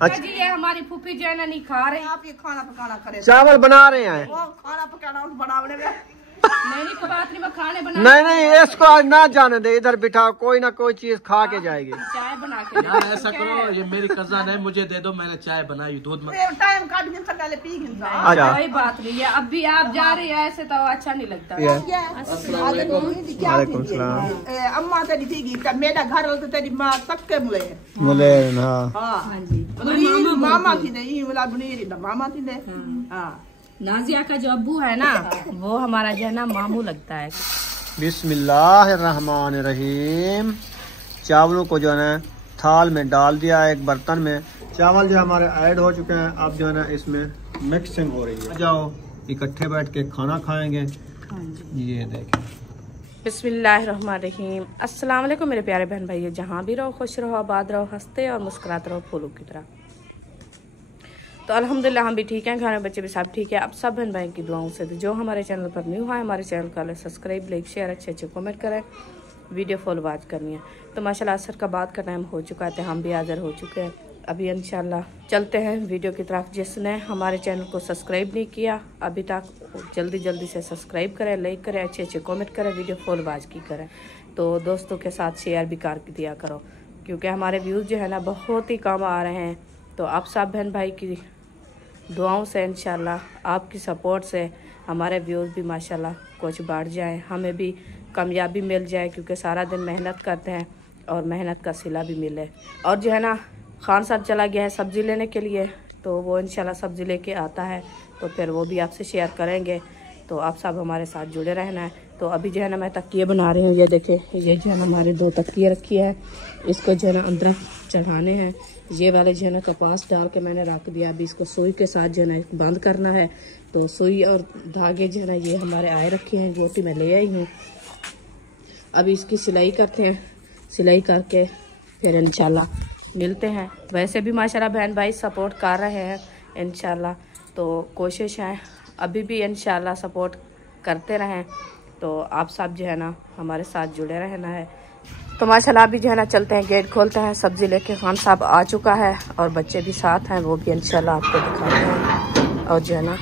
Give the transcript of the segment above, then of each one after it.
अच्छा जी, ये हमारी फूफी जो है ना नहीं खा रहे, आप ये खाना पकाना करे, चावल बना रहे हैं, खाना पकाना बनाने में नहीं बात नहीं, खाने बना नहीं इसको आज ना जाने दे, इधर बिठा, कोई ना कोई चीज खा के जाएगी। चाय बना के यार ऐसा करो, ये मेरी कज़न है, मुझे दे दो, मैंने चाय बनाई, दूध में टाइम काट दिन से पहले पी कोई बात नहीं है। अब भी आप जा रहे हैं ऐसे तो अच्छा नहीं लगता। वालेकुम सलाम। अम्मा तेरी पीगी, मेरा घर तो तेरी माँ सबके मुले मुले मामा थी नहीं, मामा थी ने। नाजिया का जो अब्बू है ना, वो हमारा जो है ना मामू लगता है। बिस्मिल्लाहिर्रहमानिर्रहीम। चावलों को जो है ना थाल में डाल दिया, एक बर्तन में चावल जो हमारे ऐड हो चुके हैं। अब जो है ना इसमें मिक्सिंग हो रही है। जाओ इकट्ठे बैठ के खाना खाएंगे। ये देखें। बिस्मिल्लाहिर्रहमानिर्रहीम। अस्सलाम वालेकुम मेरे प्यारे बहन भाई, जहाँ भी रहो खुश रहो, आबाद रहो, हंसते और मुस्कुराते रहो फूलों की तरह। तो अल्हम्दुलिल्लाह हम भी ठीक हैं, घर में बच्चे भी सब ठीक है। अब सब बहन भाई की दुआओं से। तो जो हमारे चैनल पर न्यू है, हमारे चैनल का सब्सक्राइब, लाइक, शेयर, अच्छे कमेंट करें, वीडियो फॉलो वाच करनी है। तो माशाल्लाह असर का बात का टाइम हो चुका है, तो हम भी हाज़िर हो चुके हैं। अभी इंशाल्लाह चलते हैं वीडियो की तरफ। जिसने हमारे चैनल को सब्सक्राइब नहीं किया अभी तक, जल्दी से सब्सक्राइब करें, लाइक करें, अच्छे कमेंट करें, वीडियो फॉलो वाच की करें। तो दोस्तों के साथ शेयर भी कर दिया करो, क्योंकि हमारे व्यूज़ जो है ना बहुत ही कम आ रहे हैं। तो आप सब बहन भाई की दुआओं से, इंशाल्लाह आपकी सपोर्ट से हमारे व्यूज़ भी माशाल्लाह कुछ बढ़ जाए, हमें भी कामयाबी मिल जाए, क्योंकि सारा दिन मेहनत करते हैं और मेहनत का सिला भी मिले। और जो है ना खान साहब चला गया है सब्ज़ी लेने के लिए, तो वो इंशाल्लाह सब्ज़ी लेके आता है, तो फिर वो भी आपसे शेयर करेंगे। तो आप सब हमारे साथ जुड़े रहना है। तो अभी जो है ना मैं तकिए बना रही हूँ। ये देखें, ये जो है ना हमारे 2 तकिए रखी है, इसको जो है ना अंदर चढ़ाने हैं। ये वाले जो है ना कपास डाल के मैंने रख दिया। अभी इसको सुई के साथ जो है ना बंद करना है। तो सुई और धागे जो है ना ये हमारे आए रखे हैं, गोटी में ले आई हूँ। अभी इसकी सिलाई करते हैं, सिलाई करके फिर इंशाल्लाह मिलते हैं। वैसे भी माशाल्लाह बहन भाई सपोर्ट कर रहे हैं इंशाल्लाह, तो कोशिश है अभी भी इंशाल्लाह सपोर्ट करते रहें। तो आप सब जो है ना हमारे साथ जुड़े रहना है। तो माशाल्लाह अभी जो है ना चलते हैं, गेट खोलते हैं। सब्ज़ी लेके खान साहब आ चुका है और बच्चे भी साथ हैं, वो भी इंशाल्लाह आपको दिखाते हैं। और जो है ना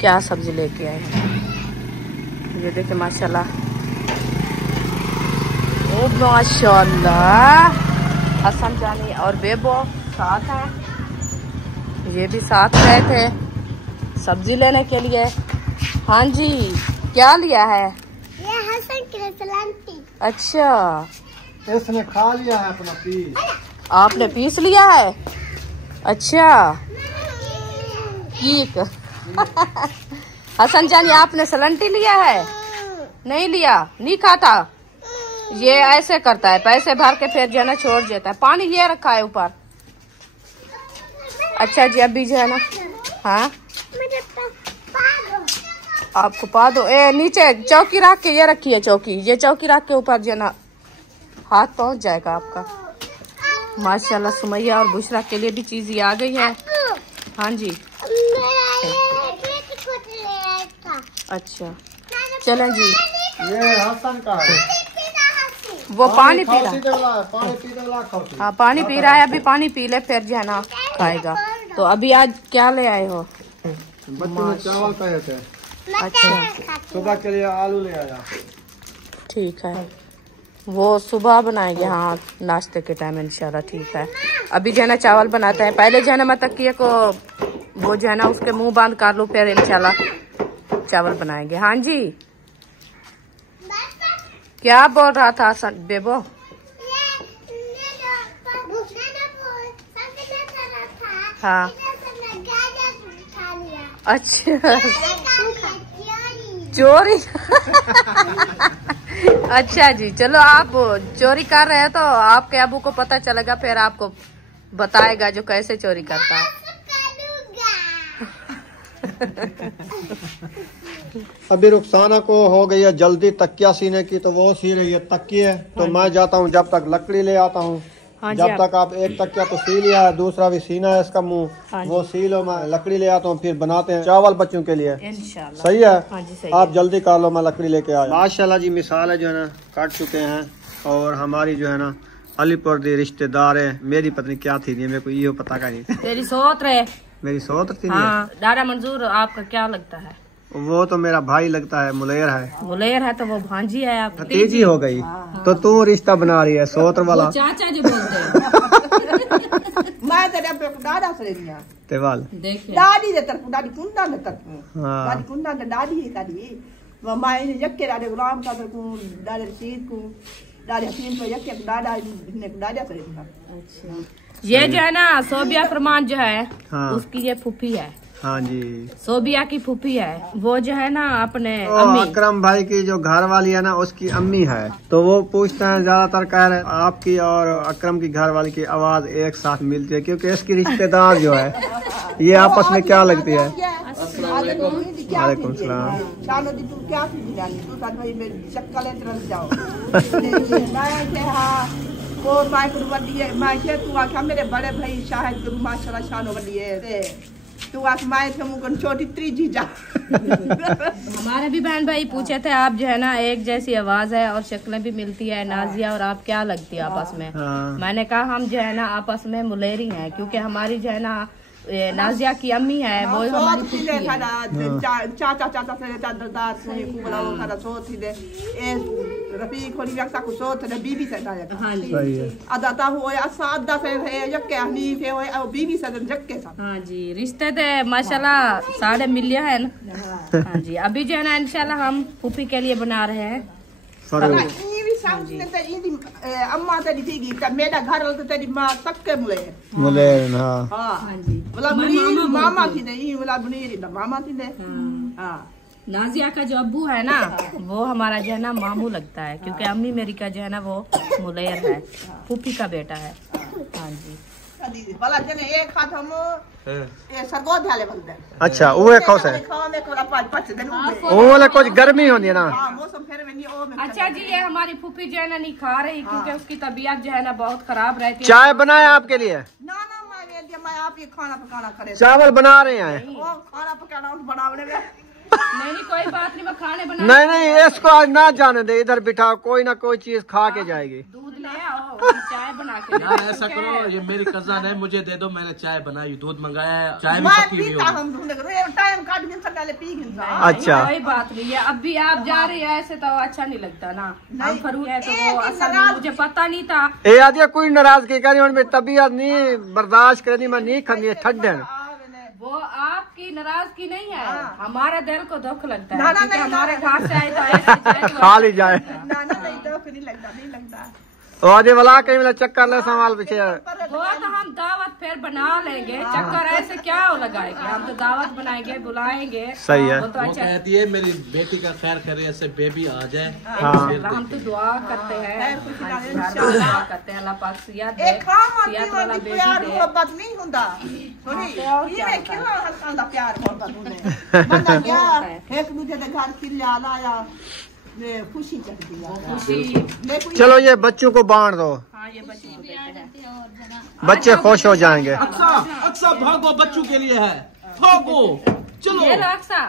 क्या सब्ज़ी लेके आए हैं, ये देखें माशाल्लाह। ओ माशाल्लाह, हसन जानी और बेबो साथ हैं, ये भी साथ गए थे सब्ज़ी लेने के लिए। हाँ जी, क्या लिया है? ये हसन की सलांती। अच्छा, इसने खा लिया है अपना पीस। आपने पीस लिया है? अच्छा ठीक। हसन जानी आपने सलंटी लिया है? नहीं लिया, नहीं खाता। ये ऐसे करता है, पैसे भर के फिर जो है ना छोड़ देता है। पानी ये रखा है ऊपर। अच्छा जी, अभी जो है ना, हाँ आपको पा दो। नीचे चौकी रख के, ये रखी है चौकी, ये चौकी रख के ऊपर जो है ना हाथ पहुंच जाएगा आपका। माशाल्लाह सुमैया और बुशरा के लिए भी चीज ये आ गई है। हाँ जी, अच्छा चलें जी। ये हसन का है, वो पानी पी रहा है। हाँ पानी पी रहा है, अभी पानी पी ले फिर जो है ना खाएगा। तो अभी आज क्या ले आए हो? बच्चों ने चावल कहे थे। अच्छा, सुबह के लिए आलू ले आया। ठीक है, वो सुबह बनाएंगे हाँ नाश्ते के टाइम इंशाल्लाह। ठीक है, अभी जो है ना चावल बनाते हैं। पहले जो है ना मैं तकिए को वो जो है ना उसके मुंह बंद कर लूँ, फिर इंशाल्लाह चावल बनाएंगे। हाँ जी, क्या बोल रहा था बेबो? हाँ अच्छा, चोरी। अच्छा जी, चलो आप चोरी कर रहे हैं तो आपके अबू को पता चलेगा, फिर आपको बताएगा जो कैसे चोरी करता है। अभी रुखसाना को हो गई है जल्दी तकिया सीने की, तो वो सी रही है तकिए। तो मैं जाता हूँ जब तक लकड़ी ले आता हूँ। हाँ जी, जब तक आप एक तकिया तो सी लिया है, दूसरा भी सीना है इसका मुंह, हाँ वो सी लो, मैं लकड़ी ले आता हूँ, फिर बनाते हैं चावल बच्चों के लिए। इंशाल्लाह। सही है, हाँ जी सही आप जल्दी कर लो, मैं लकड़ी लेके आया। माशाल्लाह जी, मिसाल है जो है ना काट चुके हैं, और हमारी जो है ना अलीपुर दी रिश्तेदार है, मेरी पत्नी क्या थी मेरे को ये पता का नहीं। तेरी सोच रहे मेरी सोत थी। हाँ, दादा मंजूर आपका क्या लगता है? वो तो मेरा भाई लगता है, मुलेर है। मुलेर है तो वो भांजी है आप। भतीजी हो गई तो तू रिश्ता बना रही है सोत्र वाला। चाचा जो बोलते हैं। मैं तेरे पे दादा से लिया तेवाल देखिए दादी दे तरफ दादी कुंडा दे तरफ हाँ। दादी कुंडा दे दादी है दादी वो मैं यक्के दादे गुलाम का को दादे रशीद को दादे हसीन को यक्के दादा ने दादा से लिया। अच्छा, ये जो है ना सोबिया फरमान जो है हाँ। उसकी ये फूफी है। हाँ जी, सोबिया की फूफी है, वो जो है ना अपने अकरम भाई की जो घर वाली है ना उसकी अम्मी है, तो वो पूछते हैं ज्यादातर कह रहे आपकी और अकरम की घर वाली की आवाज एक साथ मिलती है, क्योंकि इसकी रिश्तेदार जो है ये आपस में क्या लगती है। वालेकुम सलाम। शानो दी तू क्या थी जानी तू साथ भाई में चक्कर ले तरफ जाओ मैं के हां वो माइक बड़ी है मैं के तू आखा मेरे बड़े भाई शाहिद के माशाल्लाह शानो बड़ी है तू आज माए थे मुकन छोटी त्रीजी जा। हमारे भी बहन भाई पूछे थे, आप जो है ना एक जैसी आवाज है और शक्लें भी मिलती है, नाजिया और आप क्या लगती है आपस में। मैंने कहा हम जो है ना आपस में मुलेरी हैं, क्योंकि हमारी जो है ना नाजिया की अम्मी है वो हमारी फूफी है। चाचा चाचा से दादा से कुबला वो खाना सोती दे ए रफीक होली व्यक्ता को सोत दे बीबी से दाया। हाँ जी सही है। अदाता हुए असादा से है यक्के हनी के हुए और बीबी से जक्के सा। हाँ जी, रिश्ते थे माशाल्लाह साढ़े मिलिया है ना। हाँ जी, अभी जो है ना इंशाल्लाह हम फूफी के लिए बना रहे हैं। अम्मा तेरी थी मेरा घर तो तेरी माँ सबके मुले मुलेर हाँ। हाँ जी बोला मामा थी नहीं बोला बुनी मामा थी ने। हाँ नाजिया का जो अब्बू है ना वो हमारा जो है ना मामू लगता है, क्योंकि अम्मी मेरी का जो है ना वो मुलेर है, फूफी का बेटा है। हाँ जी बोला जने एक हाथ हम ये सरगोद झाले बोलते हैं। अच्छा वो है कौन सा है? वो वाला कुछ गर्मी होती है ना। हाँ मौसम फिर में नहीं ओ में। अच्छा जी, ये हमारी फूफी जो है ना नहीं खा रही क्योंकि उसकी तबीयत जो है ना बहुत खराब रहती है। चाय बनाया आपके लिए? ना मैं आप ये खाना पकाना करे चावल बना रहे हैं। ओ खाना पकाना उस बनावने में नहीं कोई बात नहीं, मैं खाने बना। नहीं इसको आज ना जाने दे, इधर बिठा, कोई ना कोई चीज खा के जाएगी। दूध ले आओ, चाय बना के यार ऐसा करो, ये मेरी कजन है, मुझे दे दो, मैंने चाय बनाई, दूध मंगाया है, चाय भी मैं पकी हुई पीता होगी। हम ढूंढ रहे टाइम काट दिन सकाले पी गिनता। अच्छा कोई बात नहीं है, अब भी आप जा रही है ऐसे तो अच्छा नहीं लगता ना। हम फरू है तो वो असल में मुझे पता नहीं था। ए आदिया कोई नाराजगी करी और मेरी तबीयत नहीं बर्दाश्त करनी, मैं नहीं खानी ठंडन। वो आपकी नाराजगी नहीं है, हमारे दिल को दुख लगता ना, है ना, क्योंकि नहीं, हमारे ना, घर से आए तो ऐसे खा ली जाए। ना नहीं तो नहीं लगता आदि वाला कहीं मिला चक्कर ले संभाल पीछे। वो तो हम दावत फिर बना लेंगे, चक्कर ऐसे क्या लगाएंगे, हम तो दावत बनाएंगे, बुलाएंगे। सही है। वो तो वो अच्छा, कहती है मेरी बेटी का खैर खैरियत से बेबी आ जाए। हम तो दुआ करते हैं, दुआ करते हैं अल्लाह पाक सेहत दे, एक काम सेहत वाला बेबी प्यार दे। मोहब्बत नहीं हुंदा सुनी ये क्यों हल्का प्यार मोहब्बत होने बंदा क्या एक दूसरे के घर खिला लाया ये खुशी चढ़ती है। चलो ये बच्चों को बांट दो। हाँ ये बच्चे को देते हैं, बच्चे खुश हो जाएंगे। अक्सा भागो, बच्चों के लिए है, भागो चलो। ये लो अक्सा,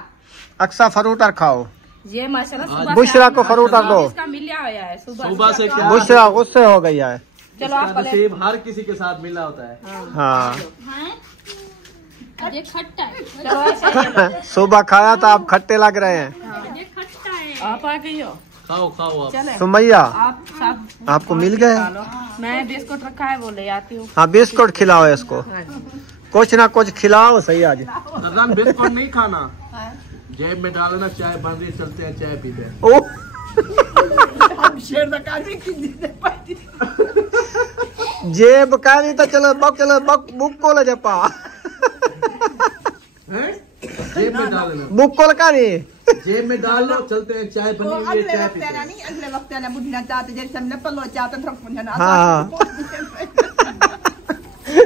अक्सा फ्रूटर खाओ। ये माशाल्लाह सुबह बुशरा को फ्रूटर दो। इसका मिलिया हुआ है सुबह से क्या बुशरा गुस्से हो गई है। चलो आप इसका नसीब हर किसी के साथ मिला होता है। हाँ ये खट्टा है। चलो ऐसे सुबह खाया तो आप खट्टे लग रहे हैं। ये खट्टा है। आप आ गई हो, खाओ खाओ आप। चले सुमैया आप सब आपको मिल गए? खा लो। मैं बिस्कुट रखा है वो ले आती हूँ। हाँ बिस्कुट खिलाओ इसको, हाँ जी। कुछ ना कुछ खिलाओ। सही आज रन बिस्कुट नहीं खाना, जेब में डालना, चाय बन रही, चलते हैं चाय पीते हैं। ओ हम शेर दा काजी की दे पाती जेब का नहीं तो चलो बक बुक्को ले जपा हैं? जेब में डालना, बुक्को का नहीं जेब में डाल लो, चलते हैं चाय बनी हुई है, अगले चाय वक्त पीते ना हैं। नहीं अगले वक्त ना बुढ़िया चाहते जैसे हमने पल्लो चाहते थे पुण्य हाँ।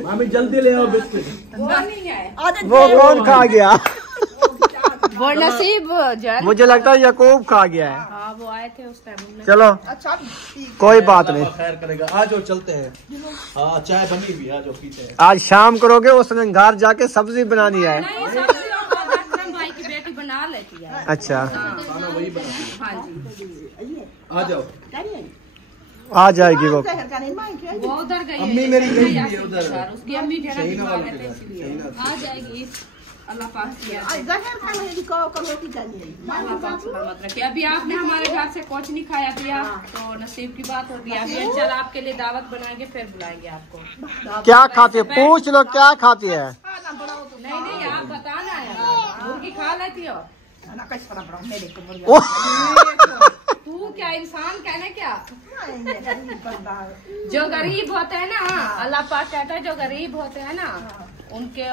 मामी जल्दी ले आओ बिस्कुट। वो नहीं है, वो कौन खा गया? वो नसीब जो है मुझे लगता है याकूब खा गया है। हाँ वो आए थे उस टाइम। चलो अच्छा कोई बात नहीं, खैर करेगा। आ जाओ चलते हैं। हाँ चाय बनी हुई, आ जाओ पीते हैं। आज शाम करोगे, उसने घर जाके सब्जी बनानी है। नहीं सब्जी अकरम भाई की बेटी बना लेती है। अच्छा खाना वही बनाती है। हाँ जी आ जाओ। आ जाएगी वो। वो उधर गई अम्मी मेरी गई हुई है उधर। उसकी अम्मी जो है ना शहीना बीमार वाले है, के इसलिए शहीना। आ जाएगी। अल्लाह पाक की जहर खाना है को अल्लाह पाक सलामत रखे। अभी आपने हमारे घर से कुछ नहीं खाया पिया तो नसीब की बात होगी। अभी इंशाल्लाह आपके लिए दावत बनाएंगे, फिर बुलाएंगे आपको। क्या खाती है पूछ लो, क्या खाती है? नहीं नहीं आप बताना है। मुर्गी खा लेती हो? ओह! तू क्या इंसान कहने क्या? जो गरीब होते हैं ना, अल्लाह पाक कहता है जो गरीब होते हैं ना उनके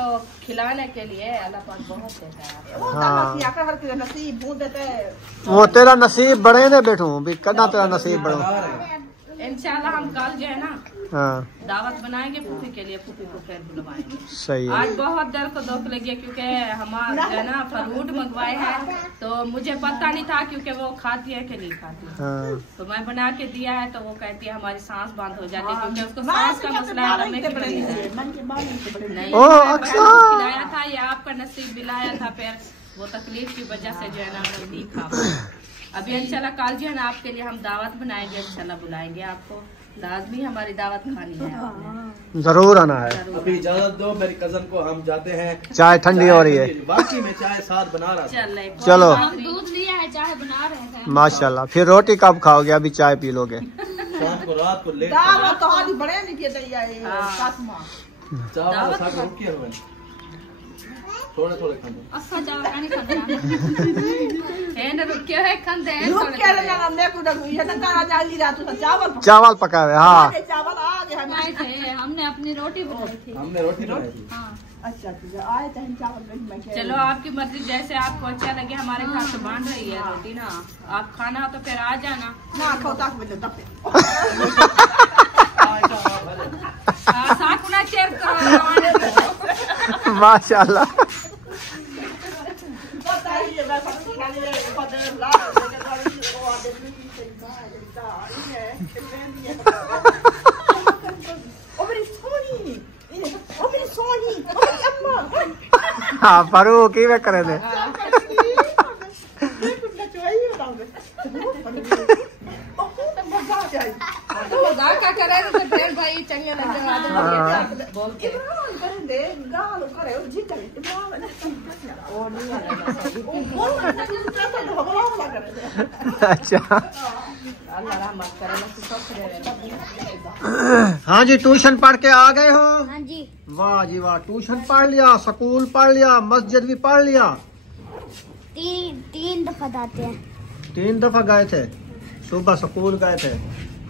खिलाने के लिए अल्लाह पाक बहुत देता है। वो तेरा नसीब बड़े ने बैठू भी करना, तेरा नसीब बड़ो। इंशाल्लाह हम कल जो है ना हाँ दावत बनाएंगे फूफी के लिए, फूफी को फिर बुलवाएंगे। सही है। आज बहुत देर को दुख लगी क्योंकि हमारा जो है ना फ्रूट मंगवाए हैं तो मुझे पता नहीं था क्योंकि वो खाती है कि नहीं खाती है। हाँ। तो मैं बना के दिया है तो वो कहती है हमारी सांस बंद हो जाती है क्योंकि उसको सांस का मसला है। नहीं खिलाया था या आपका नसीब मिलाया था, फिर वो तकलीफ की वजह से जो है ना मैं नहीं खा पाई। अभी इंशाल्लाह कल जो है ना आपके लिए हम दावत बनाएंगे, इंशाल्लाह बुलाएंगे आपको। लाजमी हमारी दावत खानी है आपने। जरूर आना है। अभी इजाजत दो मेरी कजन को, हम जाते हैं। चाय ठंडी हो रही है। बाकी में चाय साथ बना रहा था। चलो दूध लिया है, चाय बना रहे थे माशाल्लाह। फिर रोटी कब खाओगे? अभी चाय पी लोगे? शाम को रात को लेट बड़े नहीं किए चावल साग रुकिए हमें थोड़े थोड़े खाने। अच्छा चावल नहीं खाना रुके है खंदे चावल पका हुए। हाँ चावल आ गए हमने अपनी रोटी बनाई थी। हमने रोटी बनाई थी। हाँ अच्छा आए थे चावल। चलो आपकी मर्जी, जैसे आपको अच्छा लगे। हमारे घर से बांध रही है रोटी ना, आप खाना हो तो फिर आ जाना ना खाओ तक मिले दबे साकुना चेयर करो माशाल्लाह। हाँ फरू की वे करे थे। क्या करे तो फिर भाई चंगे लगे बोलते अच्छा अल्लाह रहमत करे। हाँ जी ट्यूशन पढ़ के आ गए हो? हाँ जी। वाह जी वाह। ट्यूशन पढ़ लिया, स्कूल पढ़ लिया, मस्जिद भी पढ़ लिया? तीन दफा जाते हैं। 3 दफा गए थे। सुबह स्कूल गए थे,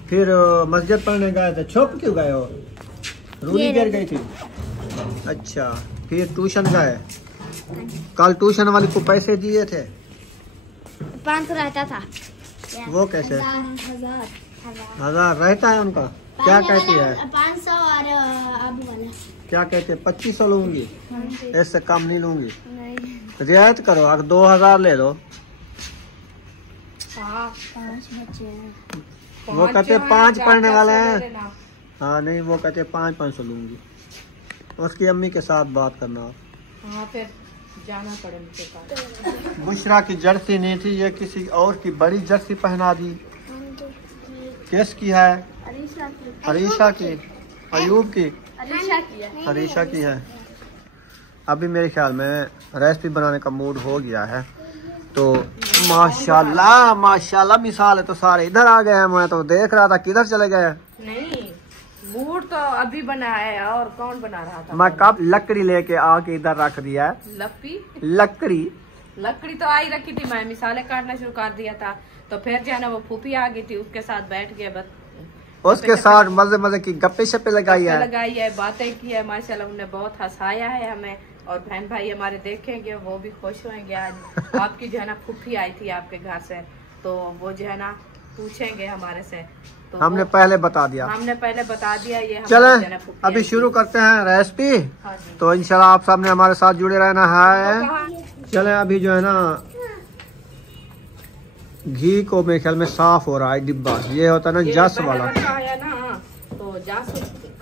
फिर मस्जिद पढ़ने गए थे। छुप क्यों गए हो? रूली गिर गई थी। अच्छा फिर ट्यूशन गए। कल ट्यूशन वाली को पैसे दिए थे? 500 रहता था। वो कैसे? 1000 रहता है उनका? क्या कहती है? 500 और अब वाला क्या कहते हैं? 2500 लूंगी, इससे कम नहीं लूंगी। नहीं। रियायत करो, अगर 2000 ले लो। 5 बच्चे हैं। वो कहते 5 पढ़ने वाले हैं। हाँ नहीं वो कहते 500 लूंगी। उसकी अम्मी के साथ बात करना। हाँ फिर जाना पड़े मुझे पास। बुशरा की जर्सी नहीं थी, ये किसी और की बड़ी जर्सी पहना दी। किसकी है? अरीशा की, अयूब की, अरीशा की है। अभी मेरे ख्याल में रेसिपी बनाने का मूड हो गया है तो माशाल्लाह माशाल्लाह मिसाल है। तो सारे इधर आ गए हैं। मैं तो देख रहा था किधर चले गए। नहीं मूड तो अभी बना है, और कौन बना रहा था? मैं कब लकड़ी लेके आके इधर रख दिया है। लकड़ी तो आई रखी थी, मैं मिसाले काटना शुरू कर दिया था तो फिर जो है ना वो फूफी आ गई थी, उसके साथ बैठ गए, बस उसके साथ मजे मजे की गप्पे शप्पे लगाई है, बातें की है। माशाल्लाह उन्होंने बहुत हंसाया है हमें, और बहन भाई हमारे देखेंगे वो भी खुश होंगे। आज आपकी जो है ना फूफी आई थी आपके घर से, तो वो जो है ना पूछेंगे हमारे से, तो हमने पहले बता दिया। ये चले अभी शुरू करते हैं रेसिपी। हाँ जी। तो इंशाल्लाह आप सबने हमारे साथ जुड़े रहना है। चले अभी जो है ना घी को मेरे ख्याल में साफ हो रहा है डिब्बा, ये होता है ना जस वाला है ना, तो जस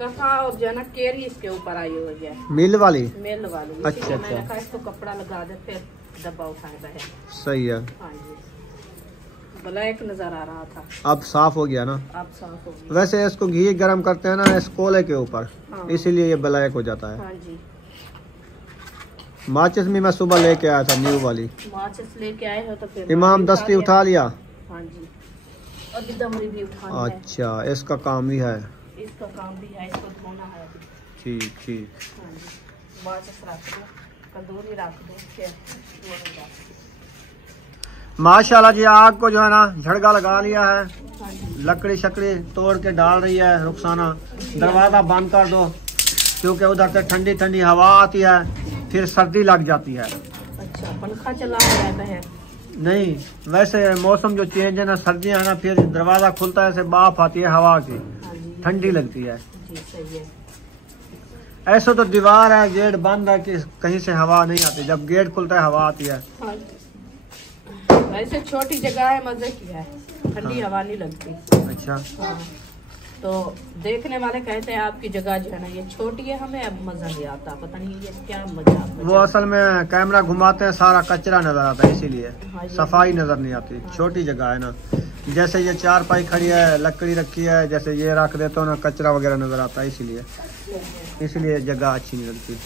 कथा और जो है ना केरी इसके ऊपर आई हो गया, मिल वाली। अच्छा। मैंने कहा इसको कपड़ा लगा दे फिर डब्बा उठाएगा है। सही है। हाँ जी, ब्लैक नजर आ रहा था, अब साफ हो गया ना। अब साफ हो गया। वैसे इसको घी गरम करते हैं ना इस कोले के ऊपर, हाँ। इसीलिए ये ब्लैक हो जाता है। हाँ जी। माचिस भी मैं सुबह लेके आया था, न्यू वाली माचिस लेके आए हो तो फिर इमाम दस्ती उठा लिया। हाँ जी, अभी दमड़ी भी उठानी है। अच्छा, इसका काम भी है। इसका काम भी है, इसको धोना है अभी। ठीक ठीक। हाँ जी, माचिस रख दो, कंदूरी रख दो, फिर धोने जाओ। माशाल्लाह जी आग को जो है ना झड़का लगा लिया है। हाँ जी। लकड़ी शकड़ी तोड़ के डाल रही है रुखसाना। दरवाजा बंद कर दो क्योंकि उधर से ठंडी ठंडी हवा आती है, फिर सर्दी लग जाती है। अच्छा, पंखा चला रहता है? नहीं, वैसे मौसम जो चेंज है ना, सर्दियाँ है ना, फिर दरवाजा खुलता है, ऐसे बाफ आती है हवा की, हाँ जी, ठंडी लगती है। जी सही है। ऐसा तो दीवार है, गेट बंद है कि कहीं से हवा नहीं आती, जब गेट खुलता है हवा आती है। हाँ, वैसे छोटी जगह है, मजे की है, ठंडी हवा नहीं लगती। अच्छा। हाँ, तो देखने वाले कहते हैं आपकी जगह जो है ना ये छोटी है, हमें अब मजा नहीं आता, पता नहीं ये क्या मजा। वो असल में कैमरा घुमाते हैं सारा कचरा नजर आता है, इसीलिए हाँ, सफाई नजर नहीं आती। छोटी जगह है ना, जैसे ये चारपाई खड़ी है, लकड़ी रखी है, जैसे ये रख देते हो ना, कचरा वगैरह नजर आता है, इसीलिए जगह अच्छी नहीं लगती।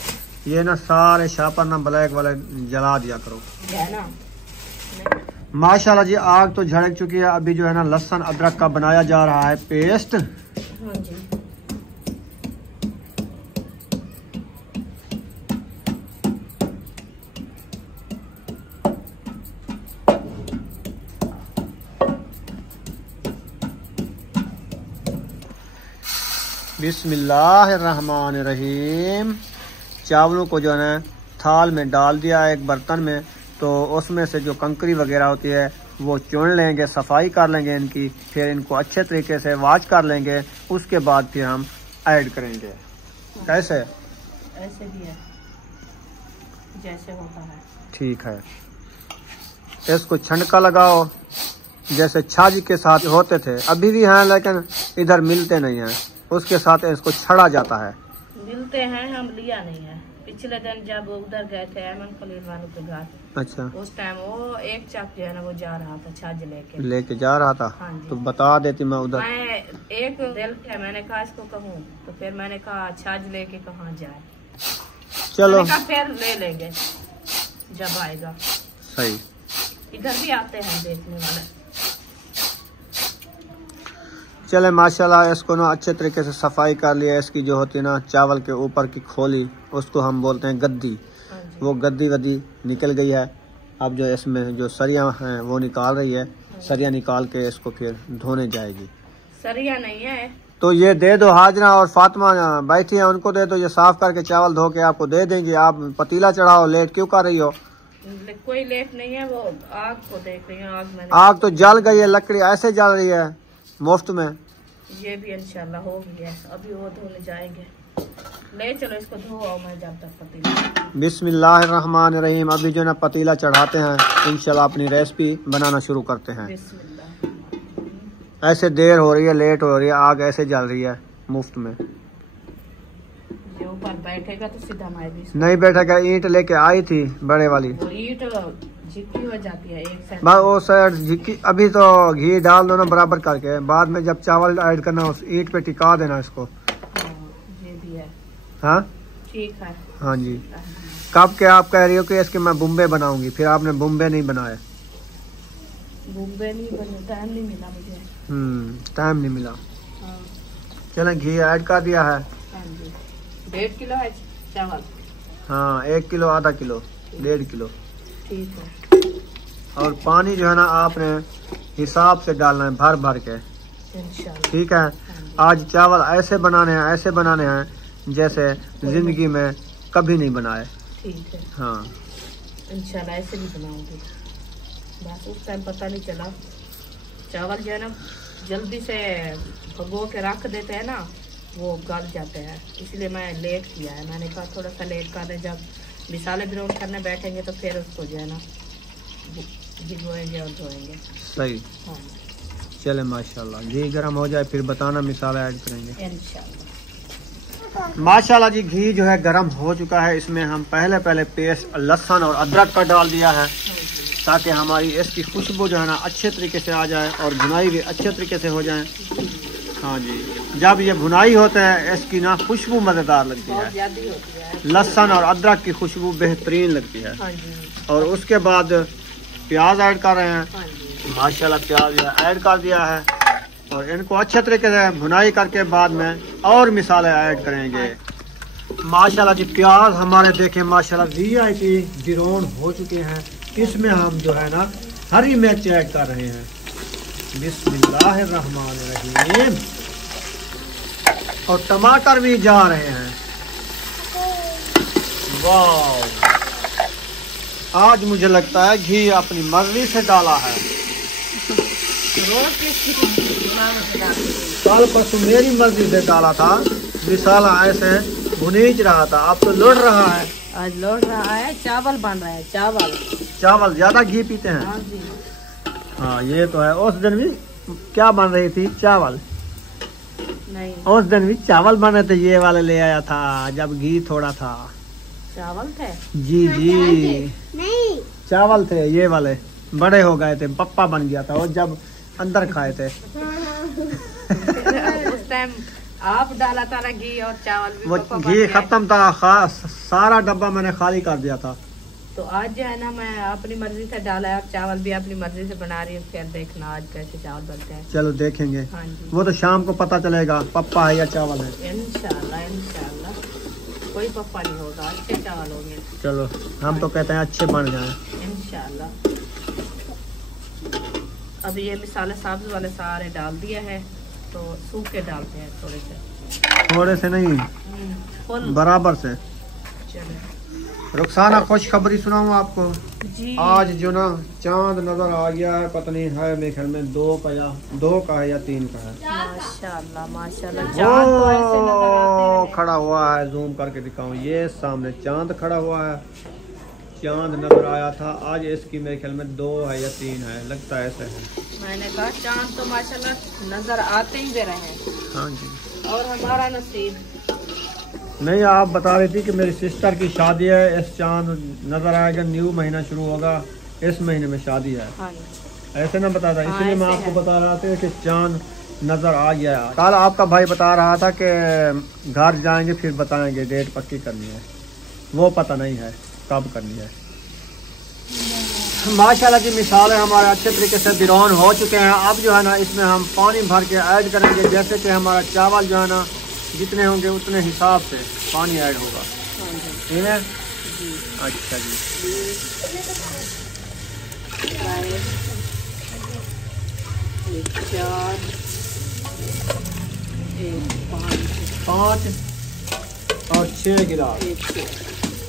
ये ना सारे शापर ना ब्लैक वाले जला दिया करो, है ना। माशाल्लाह जी आग तो झड़क चुकी है। अभी जो है ना लहसुन अदरक का बनाया जा रहा है पेस्ट। हाँ जी। बिस्मिल्लाहिर्रहमानिर्रहीम। चावलों को जो है ना थाल में डाल दिया एक बर्तन में, तो उसमें से जो कंकरी वगैरह होती है वो चुन लेंगे, सफाई कर लेंगे इनकी, फिर इनको अच्छे तरीके से वॉश कर लेंगे। उसके बाद फिर हम ऐड करेंगे। कैसे? ऐसे भी है जैसे होता है। ठीक है। इसको छनका लगाओ जैसे छाछ के साथ होते थे, अभी भी हैं लेकिन इधर मिलते नहीं हैं, उसके साथ इसको छड़ा जाता है। मिलते हैं, हम लिया नहीं है। पिछले दिन जब उधर गए थे अहमद खलील वालों के घर, अच्छा, उस टाइम वो एक चक जो है ना वो जा रहा था छाछ लेके जा रहा था। हाँ जी। तो बता देती मैं उधर। मैं एक दिल है, मैंने कहा इसको कहूँ, तो फिर मैंने कहा छाछ लेके कहाँ जाए, चलो मैंने कहा फिर ले लेंगे जब आएगा। सही। इधर भी आते हैं देखने वाले। चले माशाल्लाह इसको ना अच्छे तरीके से सफाई कर लिया। इसकी जो होती है ना चावल के ऊपर की खोली, उसको हम बोलते हैं गद्दी। हाँ जी। वो गद्दी वद्दी निकल गई है। अब जो इसमें जो सरिया हैं वो निकाल रही है। सरिया निकाल के इसको फिर धोने जाएगी। सरिया नहीं है तो ये दे दो, हाजरा और फातिमा बैठी है, उनको दे दो, ये साफ करके चावल धो के आपको दे देंगे। आप पतीला चढ़ाओ, लेट क्यों कर रही हो? कोई लेट नहीं है, वो आग को देख रही हूँ। आग तो जल गई है, लकड़ी ऐसे जल रही है मुफ्त में। ये भी इंशाल्लाह हो गई है, अभी वो धोने जाएंगे। ले चलो इसको धो आओ, मैं जब तक पतीला। बिस्मिल्लाहिर्रहमानिर्रहीम। अभी जो ना पतीला चढ़ाते हैं, इंशाल्लाह अपनी रेसिपी बनाना शुरू करते हैं। बिस्मिल्लाह। ऐसे देर हो रही है, लेट हो रही है, आग ऐसे जल रही है मुफ्त में। ये ऊपर बैठेगा तो सीधा मारेगी। नहीं बैठेगा, ईंट लेके आई थी बड़े वाली, वो ईंट झिक्की हो जाती है एक साइड। बस वो साइड झिक्की। अभी तो घी डाल दो ना बराबर करके, बाद में जब चावल ऐड करना उस ईंट पे टिका देना इसको। हाँ, ये भी है। हाँ ठीक है। हाँ जी। कब के आप कह रही हो कि इसके मैं बुम्बे बनाऊंगी, फिर आपने बुम्बे नहीं बनाए। बुम्बे नहीं बने, टाइम नहीं मिला मुझे। टाइम नहीं मिला। हाँ। चलें घी ऐड कर दिया है। हाँ जी। 1.5 किलो है चावल। हाँ 1 किलो, आधा किलो, 1.5 किलो। ठीक है। और पानी जो है ना आपने हिसाब से डालना है, भर भर के। इंशाल्लाह। ठीक है। आज चावल ऐसे बनाने हैं, ऐसे बनाने हैं जैसे जिंदगी में कभी नहीं बनाए। ठीक है। हाँ इंशाल्लाह ऐसे भी बनाऊंगी। बस उस टाइम पता नहीं चला, चावल जो है ना जल्दी से भगो के रख देते हैं ना, वो गल जाते हैं, इसलिए मैं लेट किया है। मैंने कहा थोड़ा सा लेट कर दें, जब मिसाले ग्राउंड करने बैठेंगे तो फिर उसको जो है ना भिगोएंगे और धोएंगे। सही। हाँ चले माशाल्लाह, घी गर्म हो जाए फिर बताना, मिसाला ऐड करेंगे इंशाल्लाह। माशाल्लाह जी घी जो है गर्म हो चुका है। इसमें हम पहले पेस्ट लहसुन और अदरक का डाल दिया है ताकि हमारी इसकी खुशबू जो है ना अच्छे तरीके से आ जाए और भुनाई भी अच्छे तरीके से हो जाए। हाँ जी, जब ये भुनाई होता है इसकी ना खुशबू मज़ेदार लगती है, लहसुन और अदरक की खुशबू बेहतरीन लगती है। और उसके बाद प्याज ऐड कर रहे हैं। माशाल्लाह प्याज ऐड कर दिया है और इनको अच्छे तरीके से भुनाई करके बाद में और मिसाले ऐड करेंगे। माशाल्लाह जी प्याज हमारे देखें माशाल्लाह VIP ब्राउन हो चुके हैं। इसमें हम जो है ना हरी मिर्च ऐड कर रहे हैं। बिस्मिल्लाहिर्रहमानिर्रहीम। और टमाटर भी जा रहे हैं। वाह, आज मुझे लगता है घी अपनी मर्जी से डाला है। कल परसों मेरी मर्जी से डाला था, मिसाला ऐसे भुनीच रहा था, अब तो लौट रहा है। आज लौट रहा है, चावल बन रहा है। चावल ज्यादा घी पीते हैं। हाँ जी। हाँ ये तो है। उस दिन भी क्या बन रही थी? चावल नहीं, उस दिन भी चावल बने थे, ये वाले ले आया था जब घी थोड़ा था। चावल थे? जी नहीं, चावल थे, ये वाले बड़े हो गए थे, पप्पा बन गया था और जब अंदर खाए थे। उस टाइम आप डाला था ना घी और चावल भी, वो घी खत्म था, सारा डब्बा मैंने खाली कर दिया था। तो आज जो है ना मैं अपनी मर्जी से डाला है, चावल भी अपनी मर्जी से बना रही हूँ। फिर देखना आज कैसे चावल बनते हैं। चलो देखेंगे। हाँ जी। वो तो शाम को पता चलेगा पप्पा है या चावल है। इंशाल्लाह कोई पप्पा नहीं होगा, अच्छे चावल होंगे। चलो हम तो कहते हैं अच्छे बन जाए इंशाल्लाह। अभी ये मिसाले सब्ज वाले सारे डाल दिए हैं, तो सूखे डालते हैं थोड़े से नहीं, फुल बराबर से। चलो रुखसाना खुशखबरी सुनाऊं आपको जी। आज जो ना चांद नजर आ गया है, पता नहीं है मेरे ख्याल में 2 का है या 3 का है। माशाल्लाह माशाल्लाह। वो चांद तो ऐसे नजर आते हैं। खड़ा हुआ है, जूम करके दिखाऊं, ये सामने चांद खड़ा हुआ है। चांद नजर आया था आज, इसकी मेरे ख्याल में 2 है या 3 है, लगता है ऐसे है। मैंने कहा चांद तो माशाल्लाह नजर आते ही दे रहे हैं। हाँ जी। और हमारा नसीब नहीं, आप बता रही थी कि मेरी सिस्टर की शादी है, इस चांद नजर आएगा, न्यू महीना शुरू होगा, इस महीने में शादी है। हाँ ऐसे ना बता था, हाँ, इसलिए मैं ऐसे आपको है। बता रहा था कि चांद नजर आ गया। कल आपका भाई बता रहा था कि घर जाएंगे फिर बताएंगे, डेट पक्की करनी है, वो पता नहीं है कब करनी है। माशाल्लाह जी मिसालें हमारे अच्छे तरीके से ब्राउन हो चुके हैं। अब जो है ना इसमें हम पानी भर के ऐड करेंगे, जैसे कि हमारा चावल जो है ना जितने होंगे उतने हिसाब से पानी ऐड होगा। ठीक है? अच्छा जी। एक 4 एक 5 और 6 गिलास।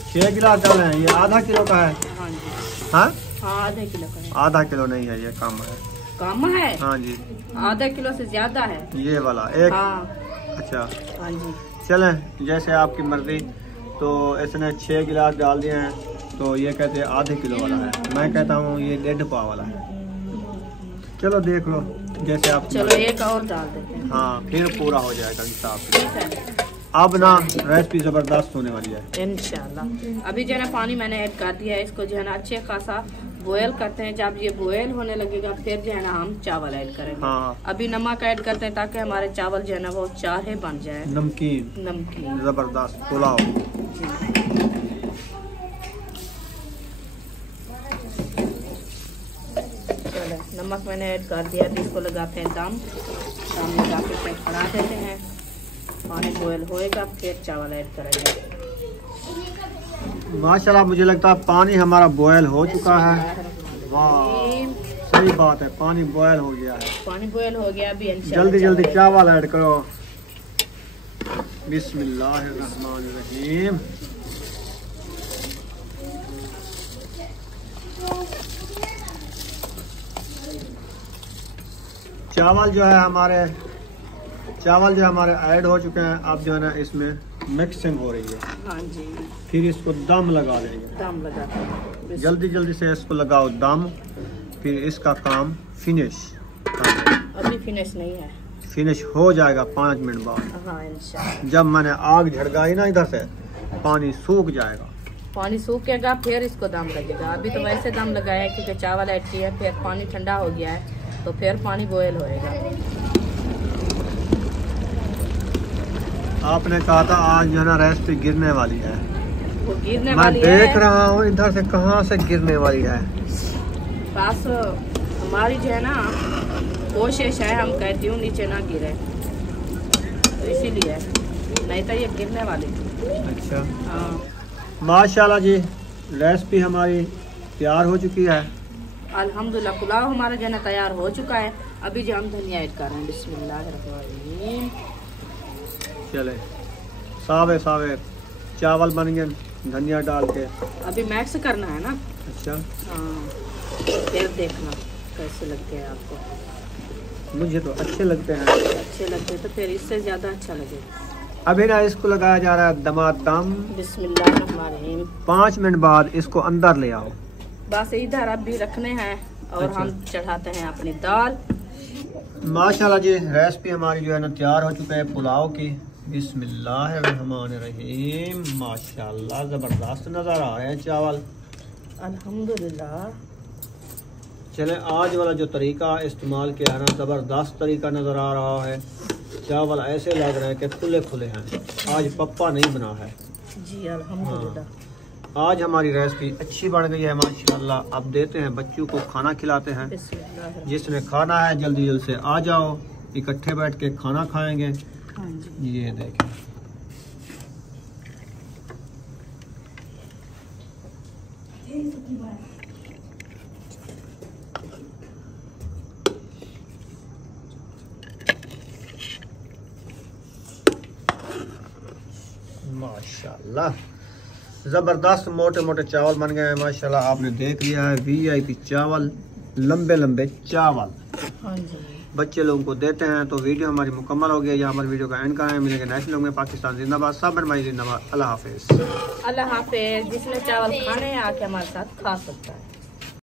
6 गिलास डाले हैं। ये आधा किलो का है। हाँ जी। हाँ आधे किलो का है। आधा किलो नहीं है, ये कम है। कम है? हाँ जी, आधा किलो से ज्यादा है। ये वाला एक। हाँ अच्छा हाँ जी। चलें जैसे आपकी मर्जी। तो इसने 6 गिलास डाल दिए हैं, तो ये कहते हैं आधे किलो वाला है, मैं कहता हूँ ये 1.5 पाव वाला है। चलो देख लो जैसे आप। चलो एक और डाल देते हैं। हाँ फिर पूरा हो जाएगा हिसाब से। ठीक है। अब ना रेसिपी ज़बरदस्त होने वाली है इंशाल्लाह। अभी जो है ना पानी मैंने ऐड कर दिया है, इसको जो है ना अच्छे खासा बॉयल करते हैं। जब ये बॉयल होने लगेगा फिर जो है ना हम चावल ऐड करेंगे। हाँ। अभी नमक ऐड करते हैं ताकि हमारे चावल जो है ना वो चाहे बन जाए, नमकीन ज़बरदस्त पुलाव। चलो नमक मैंने ऐड कर दिया, अभी इसको लगाते हैं दम लगा के फिर बढ़ा देते हैं। पानी बॉयल होएगा फिर चावल ऐड करेंगे। माशाल्लाह मुझे लगता है पानी हमारा बॉयल हो चुका है। वाह सही बात है, पानी बॉयल हो गया है। पानी बॉयल हो गया। अभी जल्दी जल्दी चावल ऐड करो। बिस्मिल्लाहिर्रहमानिर्रहीम। चावल जो है हमारे ऐड हो चुके हैं। अब जो है ना इसमें मिक्सिंग हो रही है। हाँ जी, फिर इसको दम लगा लेंगे। दम लगाते हैं। जल्दी जल्दी से इसको लगाओ दम, फिर इसका काम फिनिश। अभी फिनिश नहीं है, फिनिश हो जाएगा 5 मिनट बाद। हाँ इंशाल्लाह। जब मैंने आग झड़काई ना इधर से, पानी सूख जाएगा। पानी सूखेगा फिर इसको दम लगेगा। अभी तो वैसे दम लगाया है क्योंकि चावल ऐड किया है, फिर पानी ठंडा हो गया है तो फिर पानी बॉयल होएगा। आपने कहा था आज जो है ना रेसिपी गिरने वाली है। वो गिरने मैं वाली देख है। रहा हूँ इधर से कहाँ से गिरने वाली है। बस हमारी जो है ना कोशिश है, हम कहती हूँ नीचे ना गिरे, तो इसीलिए, नहीं तो ये गिरने वाली थी। अच्छा, हाँ माशाल्लाह जी, रेसिपी हमारी तैयार हो चुकी है। अल्हम्दुलिल्लाह, पुलाव हमारा जो है ना तैयार हो चुका है। अभी जो हम धनिया ऐड कर रहे हैं। बिस्मिल्लाहिर्रहमानिर्रहीम। चले, सावे सावे चावल बन गए धनिया डाल के। अभी मैक्स करना है ना। अच्छा, हाँ, फिर देखना कैसे लगते हैं आपको। मुझे तो अच्छे लगते हैं। अच्छे लगते तो फिर इससे ज़्यादा अच्छा लगेगा। अभी ना इसको लगाया जा रहा है दमादम। बिस्मिल्लाहिर्रहमानिर्रहीम। 5 मिनट बाद इसको अंदर ले आओ। बस इधर अब भी रखने हैं और अच्छा। हम चढ़ाते हैं अपनी दाल। माशाल्लाह जी, रेसिपी हमारी जो है ना तैयार हो चुका है पुलाव की। बिस्मिल्लाहिर्रहमानिर्रहीम। माशाल्लाह ज़बरदस्त नज़र आ रहे हैं चावल। अल्हम्दुलिल्लाह। चले, आज वाला जो तरीका इस्तेमाल किया है ना, ज़बरदस्त तरीका नज़र आ रहा है। चावल ऐसे लग रहे हैं कि खुले खुले हैं। आज पप्पा नहीं बना है जी अल्हम्दुलिल्लाह। आज हमारी रेसिपी अच्छी बन गई है माशाल्लाह। अब देते हैं बच्चों को खाना खिलाते हैं। बिस्मिल्लाह। जिसने खाना है जल्दी जल्दी से आ जाओ, इकट्ठे बैठ के खाना खाएंगे। हाँ जी। ये देखें, माशाल्लाह ज़बरदस्त मोटे मोटे चावल बन गए हैं माशाल्लाह। आपने देख लिया है VIP चावल, लंबे लंबे चावल हाँ जी। बच्चे लोगों को देते हैं। तो वीडियो हमारी मुकम्मल हो गई। यहाँ हमारी वीडियो का एंड करें। मिलेंगे नेक्स्ट लोग में। पाकिस्तान जिंदाबाद, साबर भाई जिंदाबाद। अल्लाह हाफिज़। अल्लाह हाफिज़। जिसने चावल खाने हैं आके हमारे साथ खा सकता है।